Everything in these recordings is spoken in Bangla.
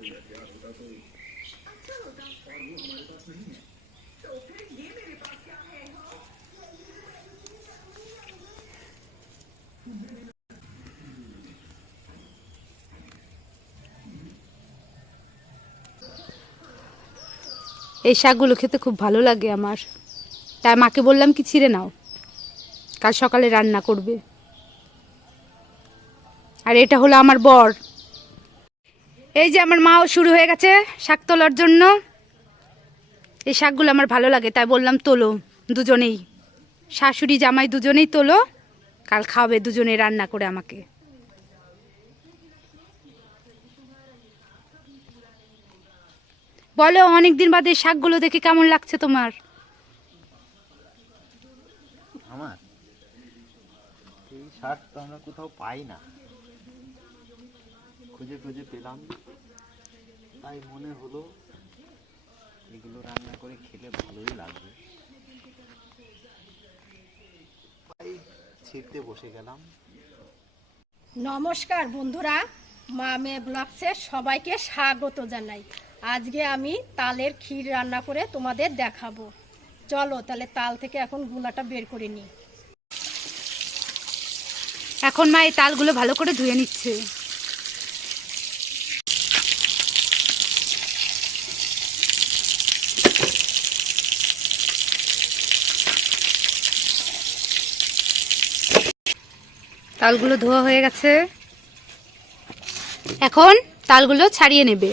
এই শাকগুলো খেতে খুব ভালো লাগে আমার, তাই মাকে বললাম কি ছিঁড়ে নাও, কাল সকালে রান্না করবে। আর এটা হলো আমার বর। এই যে আমার মাও শুরু হয়ে গেছে শাক তোলার জন্য। এই শাকগুলো আমার ভালো লাগে, তাই বললাম তোলো দুজনেই, শাশুড়ি জামাই দুজনেই তোলো, কাল খাওয়াবে দুজনেই রান্না করে আমাকে। বলো অনেকদিন বাদে শাকগুলো দেখে কেমন লাগছে তোমার? আমার এই শাক তো আমরা কোথাও পাই না, খুঁজে খুঁজে পেলাম, তাই মনে হলো এগুলো রান্না করে খেলে ভালোই লাগবে, তাই ছিঁড়তে বসে গেলাম। নমস্কার বন্ধুরা, মা মেয়ে ব্লগসে সবাইকে স্বাগত জানাই। আজকে আমি তালের ক্ষীর রান্না করে তোমাদের দেখাবো। চলো তাহলে তাল থেকে এখন গুঁড়াটা বের করে নিই। এখন মা এই তালগুলো ভালো করে ধুয়ে নিচ্ছে। তালগুলো ধোয়া হয়ে গেছে, এখন তালগুলো ছাড়িয়ে নেবে।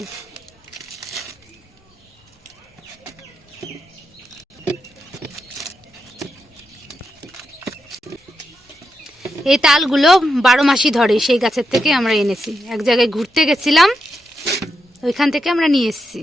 এই তালগুলো 12 মাসই ধরে, সেই গাছের থেকে আমরা এনেছি। এক জায়গায় ঘুরতে গেছিলাম, ওইখান থেকে আমরা নিয়ে এসেছি।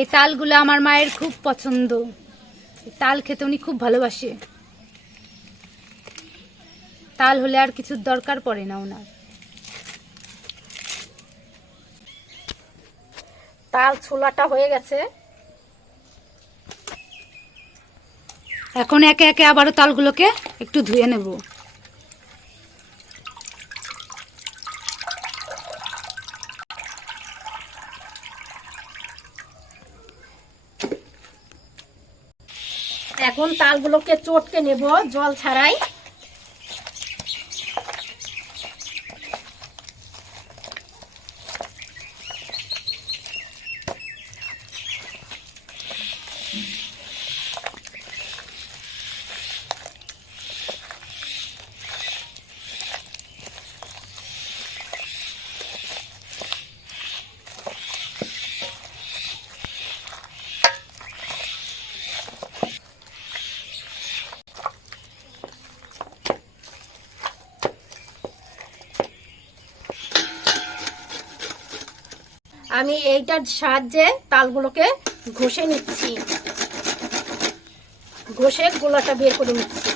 এই তালগুলো আমার মায়ের খুব পছন্দ, তাল খেতে উনি খুব ভালোবাসে। তাল হলে আর কিছুর দরকার পড়ে না ওনার। তাল ছোলাটা হয়ে গেছে, এখন একে একে আবারও তালগুলোকে একটু ধুয়ে নেব। এখন তালগুলোকে চটকে নেব জল ছাড়াই। আমি এইটার সাহায্যে তালগুলোকে ঘষে নিচ্ছি, ঘষে গোলাটা বের করে নিচ্ছি।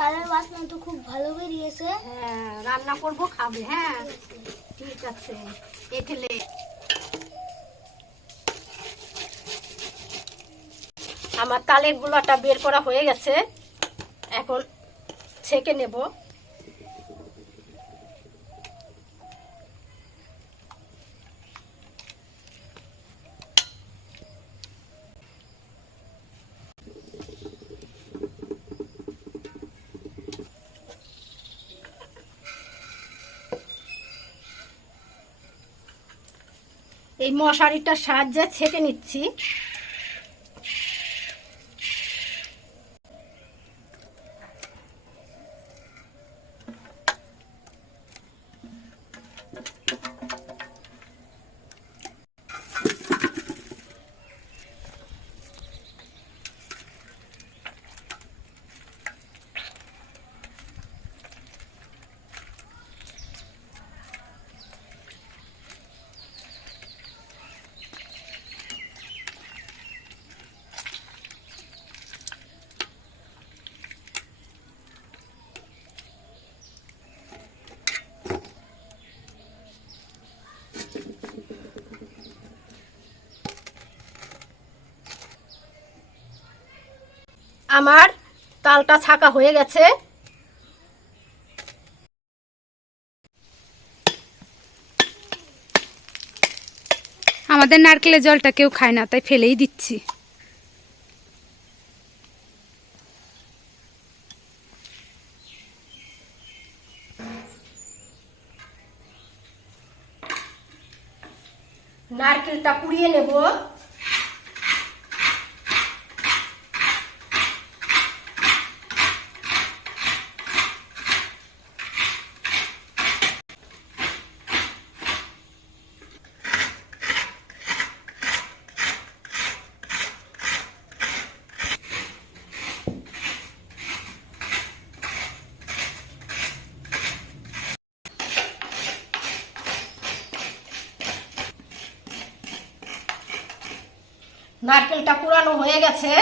তালের বাসনা তো খুব ভালো বেরিয়েছে। হ্যাঁ, রান্না করবো, খাবে। হ্যাঁ ঠিক আছে। এখানে আমার তালের গুঁড়াটা বের করা হয়ে গেছে, এখন ছেঁকে নেব। এই মশারিটার সাহায্যে ছেঁকে নিচ্ছি। আমার তালটা ছাকা হয়ে গেছে। আমাদের নারকেলের জলটা কেউ খায় না, তাই ফেলেই দিচ্ছি। নারকেলটা কুড়িয়ে নেব। নারকেলটা কুড়ানো হয়ে গেছে।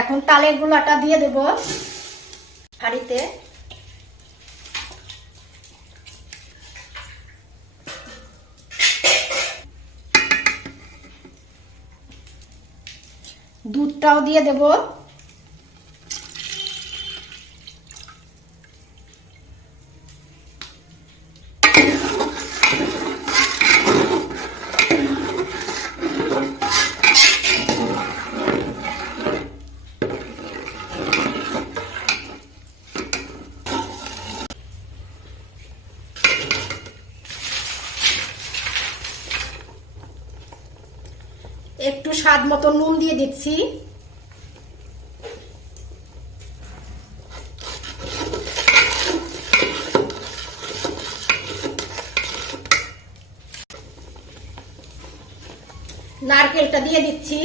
এখন তালের গুঁড়াটা দিয়ে দেব হাঁড়িতে। দুধটাও দিয়ে দেব। একটু স্বাদ মতো নুন দিয়ে দিচ্ছি। নারকেলটা দিয়ে দিচ্ছি।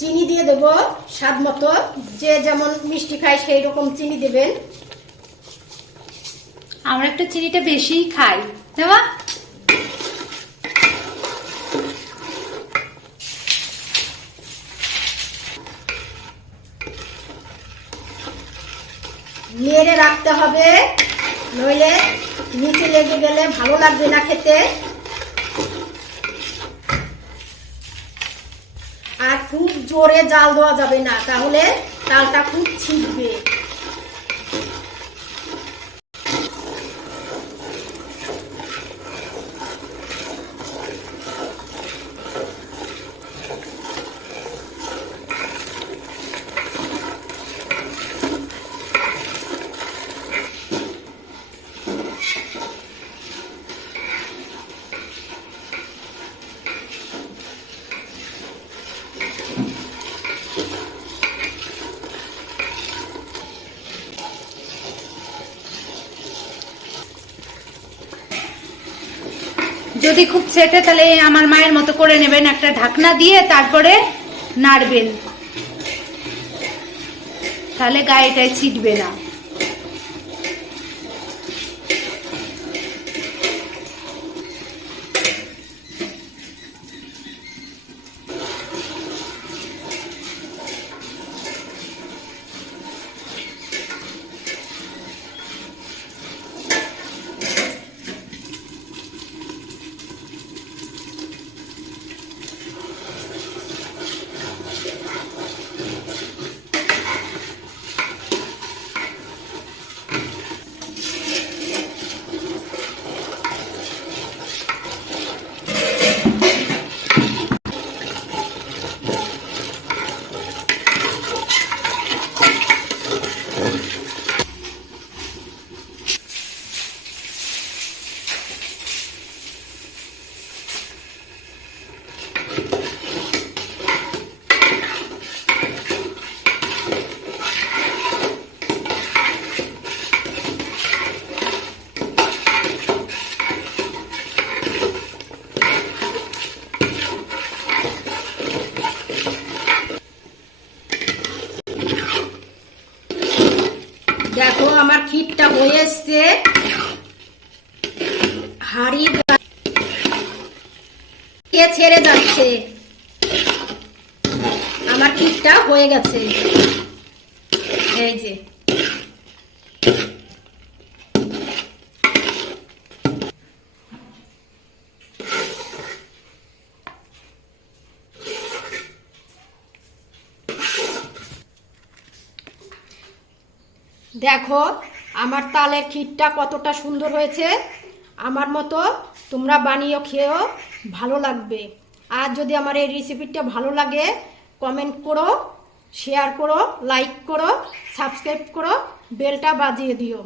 চিনি দিয়ে দেব স্বাদ মতো, যে যেমন মিষ্টি খায় সেই রকম চিনি দেবেন। আমরা একটু চিনিটা বেশিই খাই, দেওয়া। নেড়ে রাখতে হবে, নইলে নিচে লেগে গেলে ভালো লাগবে না খেতে। আর খুব জোরে জাল দেওয়া যাবে না, তাহলে তালটা খুব ছিটবে। যদি খুব ছেটে তাহলে আমার মায়ের মতো করে নেবেন, একটা ঢাকনা দিয়ে তারপরে নাড়বেন, তাহলে গায়েটায় ছিটবে না। দেখো আমার ক্ষীরটা হয়ে এসছে, হাড়ি ছেড়ে যাচ্ছে, আমার ক্ষীরটা হয়ে গেছে। এই যে দেখো আমার তালের ক্ষীরটা কতটা সুন্দর হয়েছে। আমার মতো তোমরা বানিয়ে খেয়েও ভালো লাগবে। আর যদি আমার এই রেসিপিটা ভালো লাগে কমেন্ট করো, শেয়ার করো, লাইক করো, সাবস্ক্রাইব করো, বেলটা বাজিয়ে দিও।